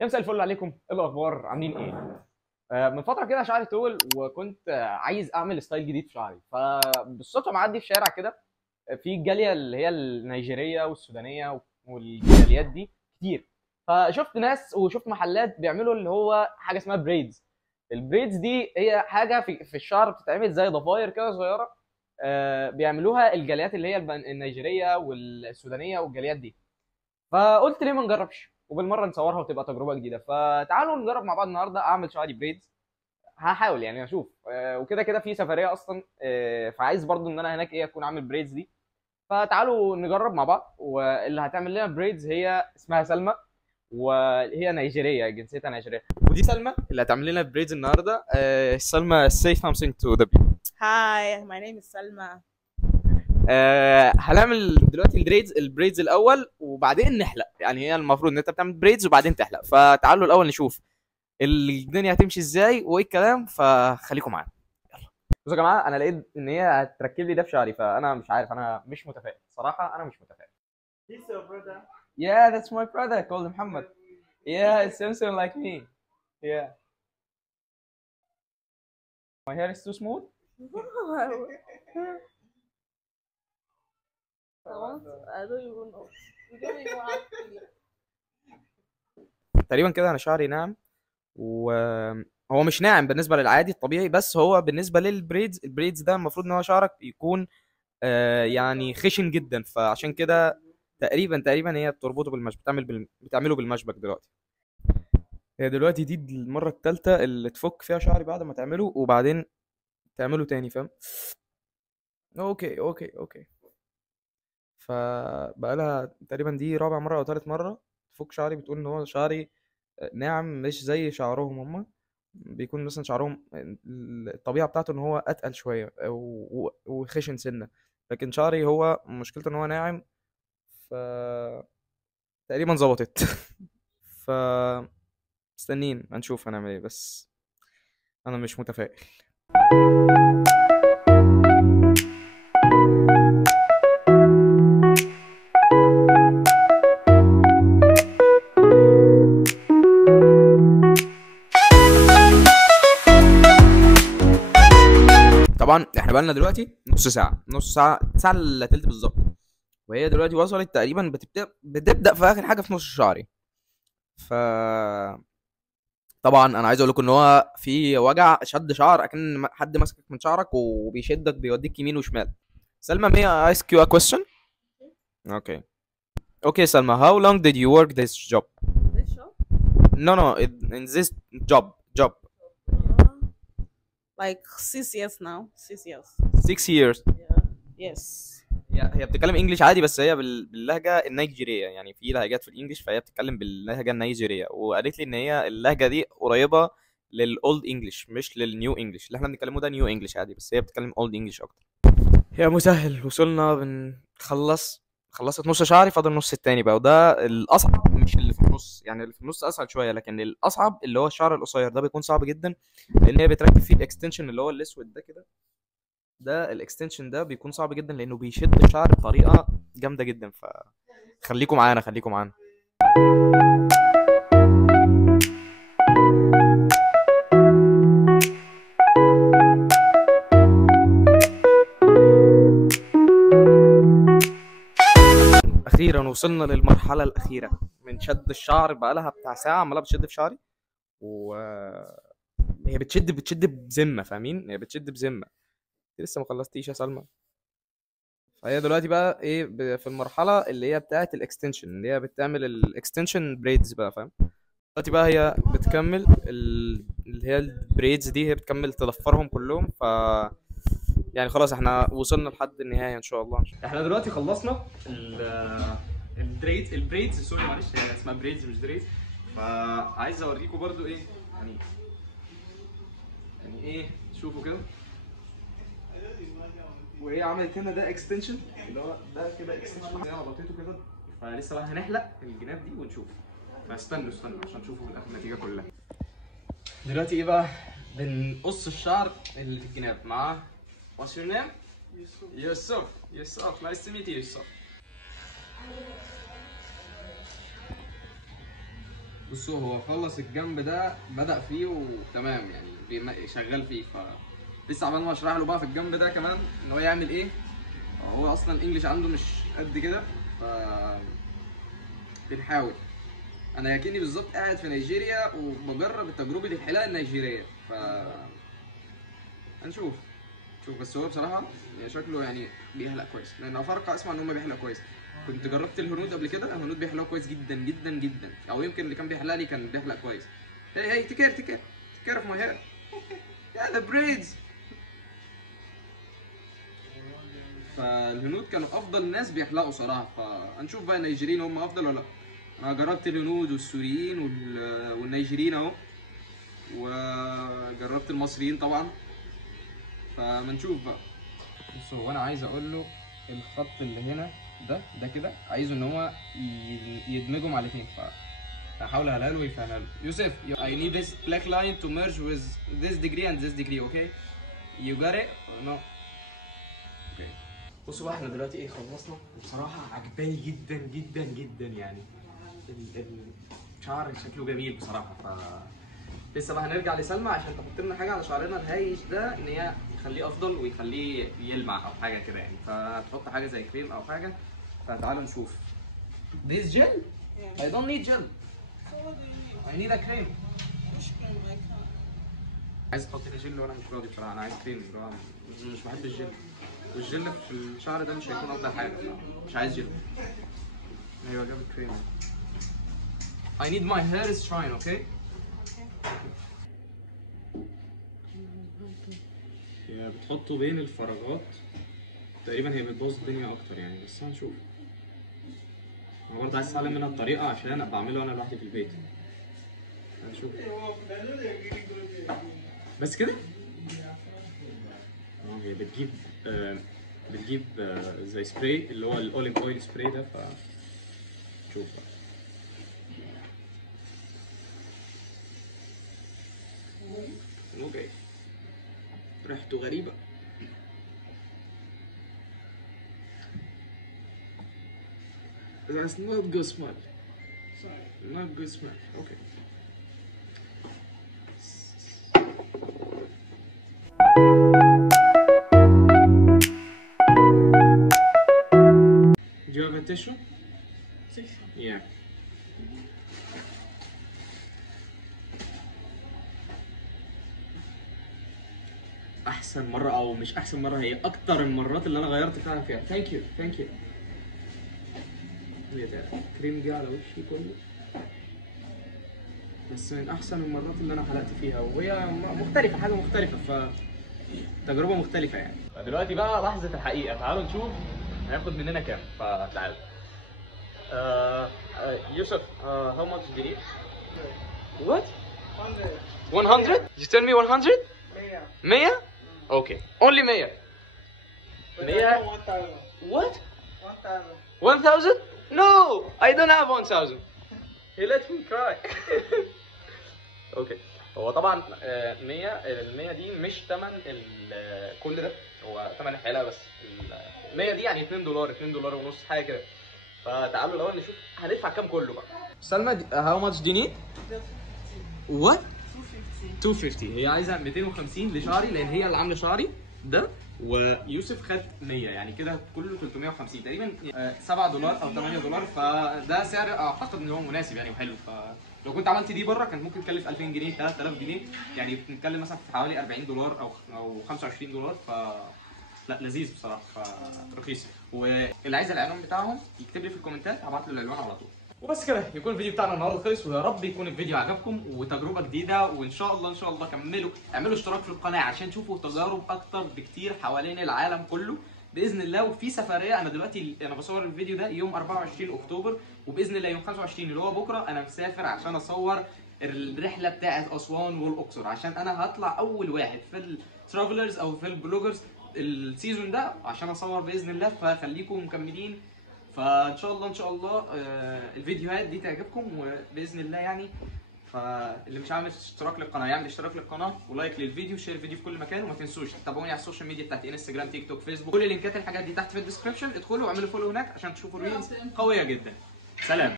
يا مساء الفل عليكم، ايه الاخبار؟ عاملين ايه؟ من فتره كده شعري طول وكنت عايز اعمل ستايل جديد في شعري، فبالصدفه معدي في شارع كده في الجاليه اللي هي النيجيريه والسودانيه والجاليات دي كتير. فشفت ناس وشفت محلات بيعملوا اللي هو حاجه اسمها بريدز. البريدز دي هي حاجه في الشعر بتتعمل زي ضفاير كده صغيره. بيعملوها الجاليات اللي هي النيجيريه والسودانيه والجاليات دي. فقلت ليه ما نجربش وبالمره نصورها وتبقى تجربه جديده. فتعالوا نجرب مع بعض النهارده اعمل شعري بريدز. هحاول يعني اشوف، وكده كده في سفريه اصلا، فعايز برضو ان انا هناك اكون عامل بريدز دي. فتعالوا نجرب مع بعض. واللي هتعمل لنا بريدز هي اسمها سلمى، وهي نيجيريه، جنسيتها نيجيريه. ودي سلمى اللي هتعمل لنا بريدز النهارده. سلمى say something to the people. Hi, my name is Salma. هنعمل دلوقتي البريدز الاول وبعدين نحلق. يعني هي المفروض ان انت بتعمل بريدز وبعدين تحلق، فتعالوا الاول نشوف الدنيا هتمشي ازاي وايه الكلام، فخليكم معانا. يلا بصوا يا جماعه، انا لقيت ان هي هتركب لي ده في شعري، فانا مش عارف، انا مش متفائل صراحه، انا مش متفائل. He's your brother. Yeah, that's my brother called Muhammad. Yeah, it's Simpson like me. Yeah. My hair is too smooth. I don't even know. We don't even have to. تقريبا كده انا شعري ناعم، وهو مش ناعم بالنسبه للعادي الطبيعي، بس هو بالنسبه البريدز ده المفروض ان هو شعرك يكون يعني خشن جدا، فعشان كده تقريبا هي بتربطه بالمشبك، بتعمله بالمشبك دلوقتي. هي دلوقتي دي المره الثالثه اللي تفك فيها شعري بعد ما تعمله وبعدين تعمله تاني، فاهم؟ اوكي. فبقى لها تقريبا دي رابع مره او ثالث مره تفك شعري، بتقول ان هو شعري ناعم مش زي شعرهم هما. بيكون مثلا شعرهم الطبيعه بتاعته ان هو اتقل شويه وخشن سنه، لكن شعري هو مشكلته ان هو ناعم. ف تقريبا ظبطت. ف مستنيين هنشوف هنعمل ايه، بس انا مش متفائل. طبعا احنا بقالنا دلوقتي نص ساعه ساعه الا تلت بالظبط، وهي دلوقتي وصلت تقريبا بتبدا في اخر حاجه في نص شعري. ف طبعا انا عايز اقول لكم ان هو في وجع شد شعر، اكن حد ماسكك من شعرك وبيشدك بيوديك يمين وشمال. سلمى, may I ask you a question? Okay. Okay, Salma, how long did you work this job? This shop? No, in this job. Uh, like 6 years now. 6 years. 6 years. Yeah. Yes. هي بتتكلم انجليش عادي، بس هي باللهجه النيجيريه، يعني في لهجات في الانجليش، فهي بتتكلم باللهجه النيجيريه، وقالت لي ان هي اللهجه دي قريبه للاولد انجليش مش للنيو انجليش. اللي احنا بنتكلمه ده نيو انجليش عادي، بس هي بتتكلم اولد انجليش اكتر. يا مسهل، وصلنا خلصت نص شعري، فاضل النص التاني بقى، وده الاصعب مش اللي في النص. يعني اللي في النص اسهل شويه، لكن الاصعب اللي هو الشعر القصير ده بيكون صعب جدا، لان هي بتركب فيه الاكستنشن اللي هو الاسود ده كده. ده الاكستنشن ده بيكون صعب جدا لانه بيشد الشعر بطريقه جامده جدا، فخليكم معانا. اخيرا وصلنا للمرحله الاخيره من شد الشعر. بقى لها بتاع ساعه عماله بتشد في شعري، وهي بتشد بذمه، فاهمين؟ هي بتشد بذمه. لسه ما خلصتيش يا سلمى؟ فهي دلوقتي بقى ايه، في المرحله اللي هي بتاعه الاكستنشن، اللي هي بتعمل الاكستنشن بريدز بقى، فاهم؟ دلوقتي بقى هي بتكمل اللي هي البريدز دي، هي بتكمل تضفرهم كلهم. يعني خلاص احنا وصلنا لحد النهايه ان شاء الله. احنا دلوقتي خلصنا البريدز، سوري معلش، هي اسمها بريدز مش دريدز. فعايز اوريكم برضو ايه يعني ايه، شوفوا كده. وهي عملت هنا ده اكستنشن، اللي هو ده كده اكستنشن، انا ربطيته كده. فلسه بقى هنحلق الجناب دي ونشوف. فاستنوا عشان تشوفوا في الاخر النتيجه كلها. دلوقتي ايه بقى، بنقص الشعر اللي في الجناب مع What's your name? Yusuf. Nice to meet you, Yusuf. بصوا هو خلص الجنب ده بدأ فيه وتمام يعني شغال فيه، ف لسه عمال ما اشرح له بقى في الجنب ده كمان ان هو يعمل ايه. هو اصلا الانجليش عنده مش قد كده، ف بنحاول. انا يكني بالظبط قاعد في نيجيريا وبجرب تجربه الحلاقه النيجيريه، ف هنشوف. بس هو بصراحه يعني شكله يعني بيحلق كويس، لان افارقه اسمع ان هم بيحلقوا كويس. كنت جربت الهنود قبل كده، الهنود بيحلقوا كويس جدا جدا جدا، او يمكن اللي كان بيحلق لي كان بيحلق كويس. هي تكير اوف ماي هير يا ذا بريدز. فالهنود كانوا افضل ناس بيحلقوا صراحه، فهنشوف بقى النيجيريين هم افضل ولا لا. انا جربت الهنود والسوريين والنيجيريين اهو، وجربت المصريين طبعا، فمنشوف بقى. بص هو انا عايز اقول له الخط اللي هنا ده كده عايزه ان هو يدمجه مع الاثنين، فهحاول اقولها له ويفهمها له. يوسف I need this black line to merge with this degree and this degree, okay? You got it or no? Okay. بصوا بقى احنا دلوقتي ايه خلصنا، وبصراحة عجباني جدا جدا جدا يعني. الشعر شكله جميل بصراحة، لسه بقى هنرجع لسلمى عشان تحط لنا حاجة على شعرنا الهايش ده، ان هي يخليه افضل ويخليه يلمع او حاجة كده يعني، فتحط حاجة زي كريم او حاجة. فتعالوا نشوف. This gel? I don't need gel. I need a cream. عايز تحط لي جل وانا مش راضي بصراحة، انا عايز كريم، مش بحب الجل، والجل في الشعر ده مش هيكون افضل حاجة، مش عايز جل. ايوه جاب الكريم. I need my hair is shine, okay? هي بتحطه بين الفراغات تقريبا، هي بتبوظ الدنيا اكتر يعني، بس هنشوف. انا برضه عايز اتعلم منها الطريقة عشان ابقى اعمله انا لوحدي في البيت. هنشوف. بس كده؟ هي بتجيب زي سبراي اللي هو الاوليف اويل سبراي ده، شوف بقى. اوكي ريحته غريبة. That's not good smell. Not good smell. Okay. Do you have a tissue? Yeah. احسن مره، او مش احسن مره، هي اكتر المرات اللي انا غيرت فعلا فيها. ثانك يو يا ده كريم جه على وشي كله، بس من احسن المرات اللي انا حلقت فيها، وهي مختلفه، حاجه مختلفه، فتجربه مختلفه يعني. دلوقتي بقى لحظه الحقيقه، تعالوا نشوف هياخد مننا كام. فتعالوا. يوسف how much do you need? What? 100? You tell me 100? 100? Okay. Only 100. 100? What? 1000? No! I don't have 1000. He let me cry. Okay. هو طبعا 100 ال100 دي مش ثمن كل ده، هو ثمن الحلاقه بس. ال 100 دي يعني $2 ونص حاجه كده. فتعالوا الاول نشوف هندفع كام كله بقى. سلمى how much do you need? What? 250. هي عايزه 250 لشعري لان هي اللي عامله شعري ده، ويوسف خد 100 يعني كده كله 350 تقريبا. $7 او $8، فده سعر اعتقد ان هو مناسب يعني وحلو. فلو كنت عملت دي بره كان ممكن تكلف 2000 جنيه 3000 جنيه يعني، بنتكلم مثلا في حوالي $40 او $25. لا لذيذ بصراحه، فرخيص. واللي عايز العنوان بتاعهم يكتب لي في الكومنتات، هبعت له العنوان على طول. وبس كده يكون الفيديو بتاعنا النهارده خلص، ويا رب يكون الفيديو عجبكم وتجربه جديده. وان شاء الله كملوا اعملوا اشتراك في القناه عشان تشوفوا تجارب اكتر بكتير حوالين العالم كله باذن الله. وفي سفريه، انا دلوقتي انا بصور الفيديو ده يوم 24 اكتوبر، وباذن الله يوم 25 اللي هو بكره انا مسافر عشان اصور الرحله بتاعه اسوان والاقصر، عشان انا هطلع اول واحد في الترافلرز او في البلوجرز السيزون ده عشان اصور باذن الله. فخليكم مكملين، فان شاء الله الفيديوهات دي تعجبكم وباذن الله يعني. فاللي مش عامل اشتراك للقناه يعمل اشتراك للقناه ولايك للفيديو، شير الفيديو في كل مكان، وما تنسوش تتابعوني على السوشيال ميديا بتاعتي انستجرام تيك توك فيسبوك، كل اللينكات الحاجات دي تحت في الديسكربشن. ادخلوا واعملوا فولو هناك عشان تشوفوا ريلز قويه جدا. سلام.